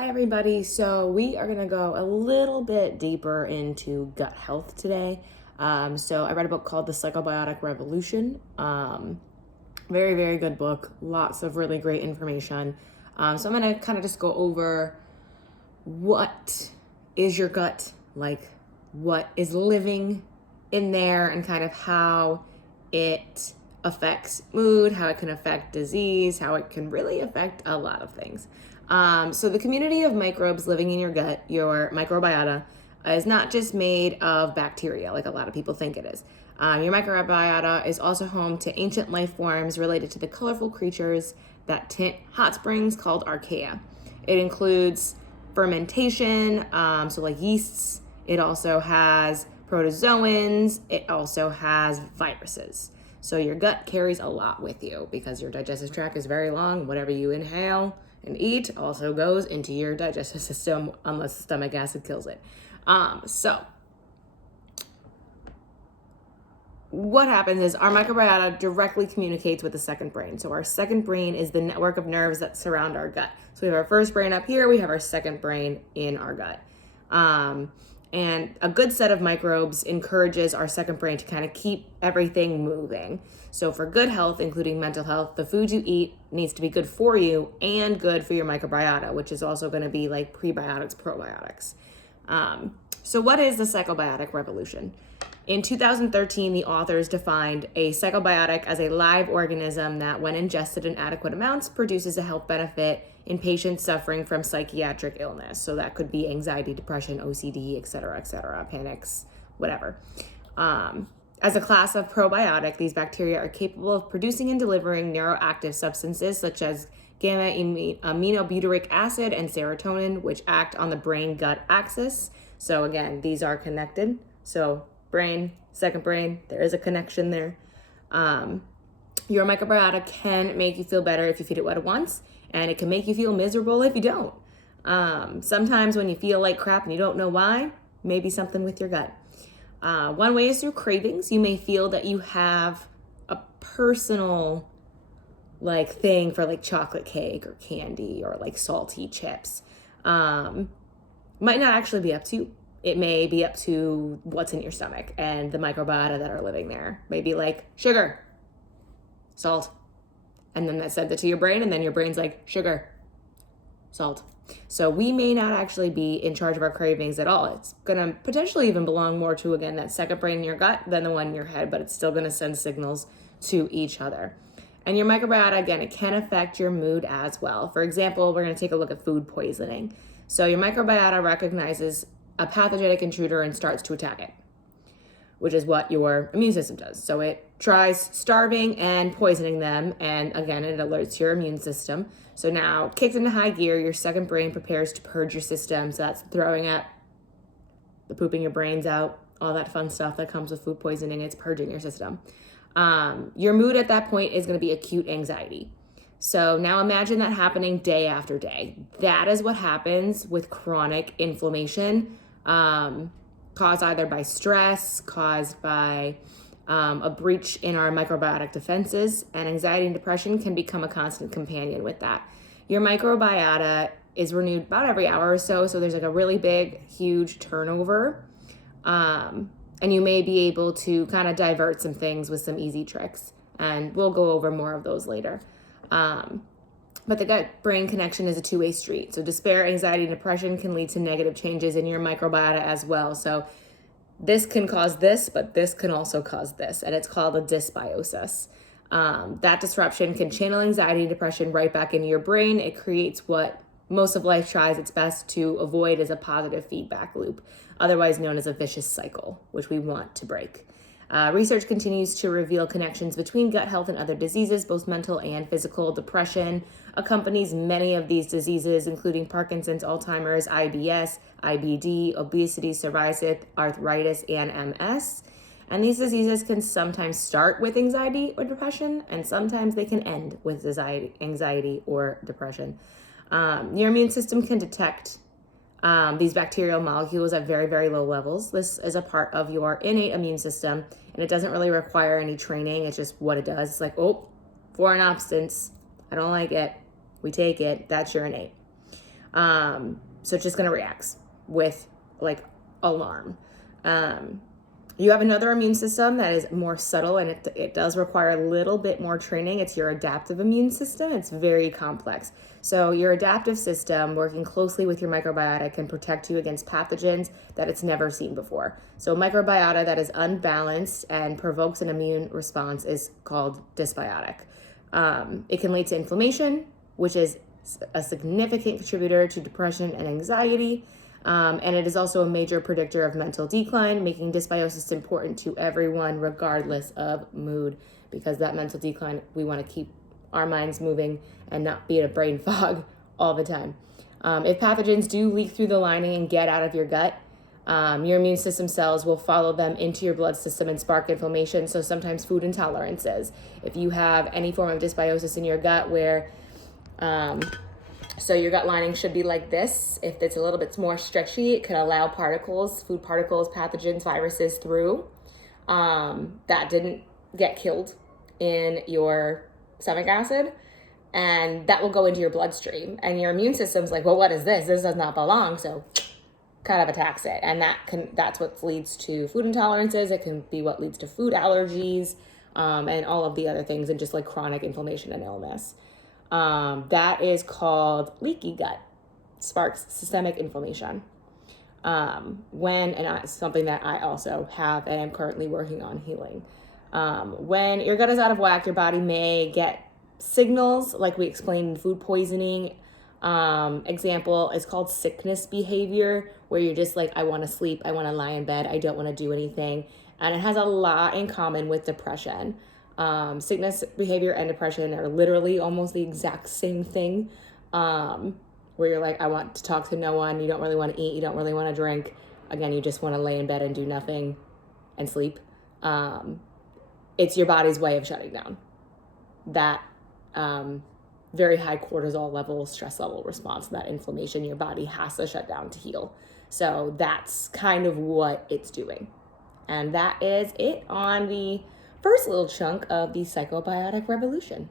Hi everybody, so we are going to go a little bit deeper into gut health today. So I read a book called The Psychobiotic Revolution. Very, very good book, lots of really great information. So I'm going to kind of just go over what is your gut like, what is living in there, and kind of how it affects mood, how it can affect disease, how it can really affect a lot of things. So the community of microbes living in your gut, your microbiota, is not just made of bacteria like a lot of people think it is. Your microbiota is also home to ancient life forms related to the colorful creatures that tint hot springs called archaea. It includes fermentation, so like yeasts. It also has protozoans. It also has viruses. So your gut carries a lot with you because your digestive tract is very long. Whatever you inhale and eat also goes into your digestive system unless stomach acid kills it. So what happens is our microbiota directly communicates with the second brain. So our second brain is the network of nerves that surround our gut. So we have our first brain up here, we have our second brain in our gut. And a good set of microbes encourages our second brain to kind of keep everything moving. So for good health, including mental health, the food you eat needs to be good for you and good for your microbiota, which is also going to be like prebiotics, probiotics. So what is the psychobiotic revolution? In 2013, the authors defined a psychobiotic as a live organism that, when ingested in adequate amounts, produces a health benefit in patients suffering from psychiatric illness. So that could be anxiety, depression, OCD, et cetera, panics, whatever. As a class of probiotic, these bacteria are capable of producing and delivering neuroactive substances such as gamma-aminobutyric acid and serotonin, which act on the brain-gut axis. So again, these are connected. So brain, second brain, there is a connection there. Your microbiota can make you feel better if you feed it what it wants, and it can make you feel miserable if you don't. Sometimes when you feel like crap and you don't know why, maybe something with your gut. One way is through cravings. You may feel that you have a personal thing for like chocolate cake or candy or like salty chips. Might not actually be up to you. It may be up to what's in your stomach and the microbiota that are living there. Maybe like sugar, salt. And then that sends it to your brain, and then your brain's like, sugar, salt. So we may not actually be in charge of our cravings at all. It's gonna potentially even belong more to, again, that second brain in your gut than the one in your head, but it's still gonna send signals to each other. And your microbiota, again, it can affect your mood as well. For example, we're gonna take a look at food poisoning. So your microbiota recognizes a pathogenic intruder and starts to attack it, which is what your immune system does. So it tries starving and poisoning them, and again, it alerts your immune system. So now, kicked into high gear, your second brain prepares to purge your system. So that's throwing up, the pooping your brains out, all that fun stuff that comes with food poisoning. It's purging your system. Your mood at that point is going to be acute anxiety. So now imagine that happening day after day. That is what happens with chronic inflammation, caused either by stress, caused by a breach in our microbiotic defenses, and anxiety and depression can become a constant companion with that. Your microbiota is renewed about every hour or so, so there's like a really big, huge turnover, and you may be able to kind of divert some things with some easy tricks, and we'll go over more of those later. But the gut-brain connection is a two-way street. So despair, anxiety, and depression can lead to negative changes in your microbiota as well. So this can cause this, but this can also cause this, and it's called a dysbiosis. That disruption can channel anxiety and depression right back into your brain. It creates what most of life tries its best to avoid as a positive feedback loop, otherwise known as a vicious cycle, which we want to break. Research continues to reveal connections between gut health and other diseases, both mental and physical. Depression accompanies many of these diseases, including Parkinson's, Alzheimer's, IBS, IBD, obesity, psoriasis, arthritis, and MS. And these diseases can sometimes start with anxiety or depression, and sometimes they can end with anxiety or depression. Your immune system can detect these bacterial molecules at very, very low levels. This is a part of your innate immune system, and it doesn't really require any training. It's just what it does. It's like, oh, foreign substance, I don't like it. We take it. That's your innate. So it's just going to react with like alarm. You have another immune system that is more subtle, and it does require a little bit more training. It's your adaptive immune system. It's very complex. So your adaptive system, working closely with your microbiota, can protect you against pathogens that it's never seen before. So microbiota that is unbalanced and provokes an immune response is called dysbiotic. It can lead to inflammation, which is a significant contributor to depression and anxiety. And it is also a major predictor of mental decline, making dysbiosis important to everyone, regardless of mood, because that mental decline, we want to keep our minds moving and not be in a brain fog all the time. If pathogens do leak through the lining and get out of your gut, your immune system cells will follow them into your blood system and spark inflammation. So sometimes food intolerances. If you have any form of dysbiosis in your gut where so your gut lining should be like this. If it's a little bit more stretchy, it can allow particles, food particles, pathogens, viruses through that didn't get killed in your stomach acid, and that will go into your bloodstream. And your immune system's like, well, what is this? This does not belong. So kind of attacks it. And that's what leads to food intolerances. It can be what leads to food allergies and all of the other things, and just like chronic inflammation and illness. That is called leaky gut, sparks systemic inflammation. And it's something that I also have and I'm currently working on healing. When your gut is out of whack, your body may get signals like we explained in food poisoning. Example is called sickness behavior, where you're just like, I want to sleep, I want to lie in bed, I don't want to do anything. And it has a lot in common with depression. Sickness behavior and depression are literally almost the exact same thing, where you're like, I want to talk to no one, you don't really want to eat, you don't really want to drink. Again, you just want to lay in bed and do nothing and sleep. It's your body's way of shutting down that very high cortisol level, stress level response to that inflammation. Your body has to shut down to heal. So that's kind of what it's doing. And that is it on the first little chunk of the psychobiotic revolution.